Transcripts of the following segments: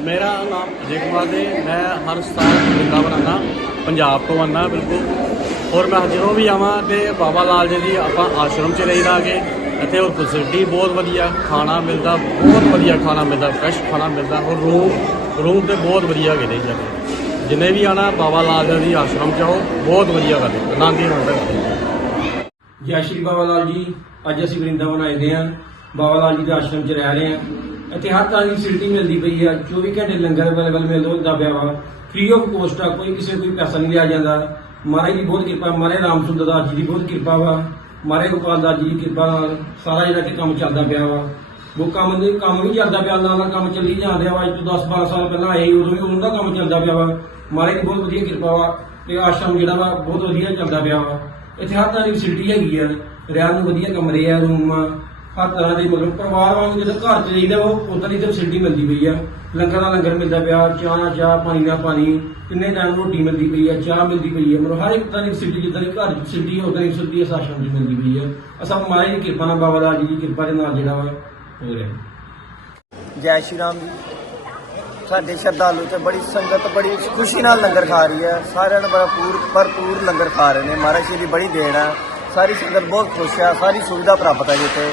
ਮੇਰਾ ਨਾਮ ਅਜੇ ਕੁਮਾਰ ਹੈ ਮੈਂ ਹਰ ਸਾਲ ਵਰਿੰਦਾਵਨ ਆਉਂਦਾ ਪੰਜਾਬ ਤੋਂ ਆਉਂਦਾ, ਬਿਲਕੁਲ। ਔਰ ਮੈਂ ਜਦੋਂ ਵੀ ਆਵਾਂ ਤੇ ਬਾਬਾ ਲਾਲ ਜੀ ਦੀ ਆਪਾਂ ਆਸ਼ਰਮ 'ਚ ਰਹੀਦਾ ਆ ਕੇ ਇੱਥੇ ਹੋਰ ਫੈਸਿਲਿਟੀ ਬਹੁਤ ਵਧੀਆ, ਖਾਣਾ ਮਿਲਦਾ, ਬਹੁਤ ਵਧੀਆ ਖਾਣਾ ਮਿਲਦਾ ਫਰੈਸ਼ ਖਾਣਾ ਮਿਲਦਾ, ਔਰ ਰੂਮ ਰੂਮ ਤੇ ਬਹੁਤ ਵਧੀਆ ਹੈਗੇ ਨੇ ਜੀ ਜਿੰਨੇ ਵੀ ਆਣਾ ਬਾਬਾ ਲਾਲ ਜੀ ਦੀ ਆਸ਼ਰਮ 'ਚ ਆਓ, ਬਹੁਤ ਵਧੀਆ ਗੱਲ ਆਨੰਦ ਹੀ ਆਉਂਦਾ। ਹੈ ਜੈ ਸ਼੍ਰੀ ਬਾਬਾ ਲਾਲ ਜੀ, ਅੱਜ ਅਸੀਂ ਵਰਿੰਦਾਵਨ ਆਏ ਦੇ ਹਾਂ। ਬਾਬਾ ਲਾਲ ਜੀ ਦੇ ਆਸ਼ਰਮ 'ਚ ਰਹਿ ਰਹੇ ਹਾਂ। ਇੱਥੇ ਹਰ ਤਰ੍ਹਾਂ ਦੀ ਫੈਸਿਲਿਟੀ ਮਿਲਦੀ ਪਈ ਆ 24 ਘੰਟੇ ਲੰਗਰ ਅਵੇਲੇਬਲ ਮਿਲਦਾ ਪਿਆ ਵਾ। ਫ੍ਰੀ ਆਫ ਕੋਸਟ ਆ, ਕੋਈ ਕਿਸੇ ਕੋਈ ਪੈਸਾ ਨਹੀਂ ਲਿਆ ਜਾਂਦਾ। ਮਹਾਰਾਜ ਦੀ ਬਹੁਤ ਕਿਰਪਾ, ਮਹਾਰਾਜ ਰਾਮ ਸੁੰਦਰ ਦਾਸ ਜੀ ਦੀ ਬਹੁਤ ਕਿਰਪਾ ਵਾ। ਮਹਾਰਾਜ ਗੋਪਾਲ ਦਾਸ ਜੀ ਦੀ ਕਿਰਪਾ ਨਾਲ ਸਾਰਾ ਜਿਹੜਾ ਕਿ ਕੰਮ ਚੱਲਦਾ ਪਿਆ ਵਾ। ਉਹ ਕੰਮ ਦੇ ਕੰਮ ਵੀ ਚੱਲਦਾ ਪਿਆ, ਨਾਲ ਨਾਲ ਕੰਮ ਚੱਲੀ ਜਾਂਦੇ ਵਾ। ਅੱਜ ਤੋਂ 10 12 ਸਾਲ ਪਹਿਲਾਂ ਆਏ ਉਦੋਂ ਵੀ ਉਹਨਾਂ ਦਾ ਕੰਮ ਚੱਲਦਾ ਪਿਆ ਵਾ। ਮਹਾਰਾਜ ਦੀ ਬਹੁਤ ਵਧੀਆ ਕਿਰਪਾ ਵਾ ਤੇ ਆਸ਼ਰਮ ਜਿਹੜਾ ਵਾ, ਬਹੁਤ ਵਧੀਆ ਚੱਲਦਾ ਪਿਆ ਵਾ। ਇੱਥੇ ਹਰ ਤਰ੍ਹਾਂ ਦੀ ਫੈਸਿਲਿਟੀ ਹੈਗੀ ਆ। ਰਹਿਣ ਨੂੰ ਵਧੀਆ ਕਮਰੇ ਆ, ਰੂਮ ਆ। ਹਰ ਤਰ੍ਹਾਂ ਮਤਲਬ ਪਰਿਵਾਰ ਵਾਂਗ ਜਦੋਂ ਘਰ ਚ ਰਹੀਦਾ, ਉਹ ਉਦਾਂ ਦੀ ਫੈਸਿਲਿਟੀ ਮਿਲਦੀ ਪਈ ਆ। ਲੰਗਰ ਦਾ ਲੰਗਰ ਮਿਲਦਾ ਪਿਆ, ਚਾਹ ਨਾਲ ਚਾਹ, ਪਾਣੀ ਦਾ ਪਾਣੀ ਤਿੰਨੇ ਟਾਈਮ ਰੋਟੀ ਮਿਲਦੀ ਪਈ ਆ, ਚਾਹ ਮਿਲਦੀ ਪਈ ਆ। ਮਤਲਬ ਹਰ ਇੱਕ ਤਰ੍ਹਾਂ ਦੀ ਫੈਸਿਲਿਟੀ ਜਿੱਦਾਂ ਦੀ ਘਰ ਚ ਫੈਸਿਲਿਟੀ ਉਦਾਂ ਦੀ ਫੈਸਿਲਿਟੀ ਇਸ ਆਸ਼ਰਮ ਮਿਲਦੀ ਪਈ ਆ। ਅਸਾਂ ਮਹਾਰਾਜ ਦੀ ਕਿਰਪਾ ਨਾਲ ਬਾਬਾ ਜੀ ਦੀ ਕਿਰਪਾ ਦੇ ਨਾਲ ਜਿਹੜਾ ਵਾ, ਹੋ ਰਿਹਾ। ਜੈ ਸ਼੍ਰੀ ਰਾਮ ਜੀ। ਸਾਡੇ ਸ਼ਰਧਾਲੂ ਤੇ ਬੜੀ ਸੰਗਤ ਬੜੀ ਖੁਸ਼ੀ ਨਾਲ ਲੰਗਰ ਖਾ ਰਹੀ ਹੈ। ਸਾਰਿਆਂ ਨੇ ਬੜਾ ਪੂਰ, ਭਰਪੂਰ ਲੰਗਰ ਖਾ ਰਹੇ ਨੇ। ਮਹਾਰਾਜ ਜੀ ਦੀ ਬੜੀ ਦੇਣ ਹੈ। ਸਾਰੀ ਸੰਗਤ ਬਹੁਤ ਖੁਸ਼ ਹੈ। ਸਾਰੀ ਸੁਵਿਧਾ ਪ੍ਰਾਪਤ ਹੈ ਜਿੱਥੇ।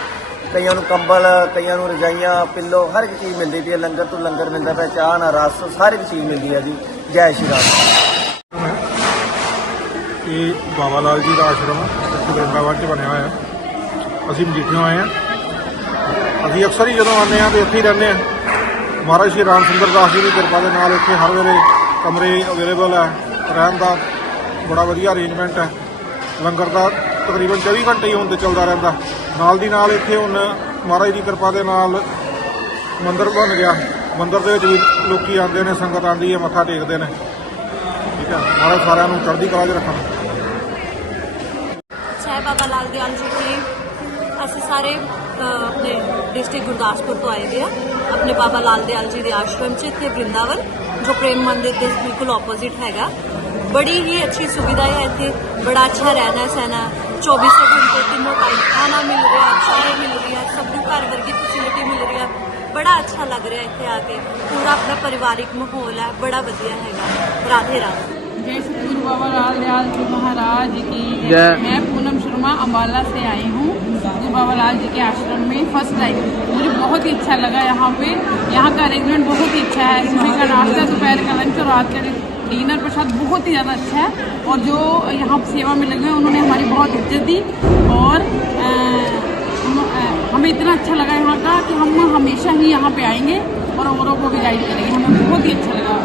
ਕਈਆਂ ਨੂੰ ਕੰਬਲ, ਕਈਆਂ ਨੂੰ ਰਜਾਈਆਂ, ਪਿੱਲੋ, ਹਰ ਇੱਕ ਚੀਜ਼ ਮਿਲਦੀ ਪਈ ਹੈ। ਲੰਗਰ ਤੋਂ ਲੰਗਰ ਮਿਲਦਾ ਪਿਆ, ਚਾਹ ਨਾਲ ਰਸ, ਸਾਰੀ ਇੱਕ ਚੀਜ਼ ਮਿਲਦੀ ਹੈ ਜੀ। ਜੈ ਸ਼੍ਰੀ ਰਾਮ। ਇਹ ਬਾਬਾ ਲਾਲ ਜੀ ਦਾ ਆਸ਼ਰਮ ਹੈ 'ਚ ਬਣਿਆ ਹੋਇਆ। ਅਸੀਂ ਮਜੀਠੀਓਂ ਆਏ ਹਾਂ। ਅਸੀਂ ਅਕਸਰ ਹੀ ਜਦੋਂ ਆਉਂਦੇ ਹਾਂ ਤੇ ਇੱਥੇ ਹੀ ਰਹਿੰਦੇ ਹਾਂ। ਮਹਾਰਾਜ ਸ਼੍ਰੀ ਰਾਮ ਸੁੰਦਰ ਦਾਸ ਜੀ ਦੀ ਕਿਰਪਾ ਦੇ ਨਾਲ ਇੱਥੇ ਹਰ ਵੇਲੇ ਕਮਰੇ ਅਵੇਲੇਬਲ ਹੈ, ਰਹਿਣ ਦਾ ਬੜਾ ਵਧੀਆ ਅਰੇਂਜਮੈਂਟ ਹੈ। ਲੰਗਰ ਦਾ ਤਕਰੀਬਨ 24 ਘੰਟੇ ਹੀ ਹੁਣ ਤੇ ਚੱਲਦਾ ਰਹਿੰਦਾ। ਨਾਲ ਦੀ ਨਾਲ ਇੱਥੇ ਹੁਣ ਮਹਾਰਾਜ ਦੀ ਕਿਰਪਾ ਦੇ ਨਾਲ ਮੰਦਿਰ ਬਣ ਗਿਆ। ਮੰਦਿਰ ਦੇ ਵਿੱਚ ਵੀ ਲੋਕੀ ਆਉਂਦੇ ਨੇ, ਸੰਗਤ ਆਉਂਦੀ ਹੈ, ਮੱਥਾ ਟੇਕਦੇ ਨੇ। ਠੀਕ ਹੈ, ਮਹਾਰਾਜ ਸਾਰਿਆਂ ਨੂੰ ਚੜ੍ਹਦੀ ਕਲਾ 'ਚ ਰੱਖਣ। ਸਹਿ ਬਾਬਾ ਲਾਲ ਦਿਆਲ ਜੀ ਦੀ ਅਸੀਂ ਸਾਰੇ ਆਪਣੇ ਡਿਸਟ੍ਰਿਕਟ ਗੁਰਦਾਸਪੁਰ ਤੋਂ ਆਏ ਦੇ ਆ। ਆਪਣੇ ਬਾਬਾ ਲਾਲ ਦਿਆਲ ਜੀ ਦੇ ਆਸ਼ਰਮ 'ਚ ਇੱਥੇ ਬ੍ਰਿੰਦਾਵਨ ਜੋ ਪ੍ਰੇਮ ਮੰਦਿਰ ਦੇ ਬਿਲਕੁਲ ਆਪੋਜ਼ਿਟ ਹੈਗਾ। ਬੜੀ ਹੀ ਅੱਛੀ ਸੁਵਿਧਾ ਹੈ ਇੱਥੇ। ਬੜਾ ਅੱਛਾ ਰਹਿਣਾ ਸਹਿਣਾ 24 ਘੰਟੇ टाइमों टाइम खाना मिल रहा है चाय मिल रही है सब घर घर की फैसिलिटी मिल रही। है बड़ा अच्छा लग रहा है इतने आके। पूरा अपना परिवारिक माहौल है बड़ा वजिया है राधे राधे। जय सतगुरु बाबा लाल दयाल जी महाराज की। मैं पूनम शर्मा अम्बाला से आई हूँ। गुरु बाबा लाल जी के आश्रम में फ़र्स्ट टाइम मुझे बहुत ही अच्छा लगा यहाँ पे। यहाँ का अरेंजमेंट बहुत ही अच्छा है। सुबह का नाश्ता दोपहर का लंच और रात का डिनर प्रसाद बहुत ही ज़्यादा अच्छा है। और जो यहाँ सेवा में लगे हैं उन्होंने हमारी बहुत इज्जत दी और अ, हम- अ, हमें इतना अच्छा लगा यहाँ का कि हम हमेशा ही यहाँ पे आएंगे और औरों को भी गाइड करेंगे हमें बहुत ही अच्छा लगा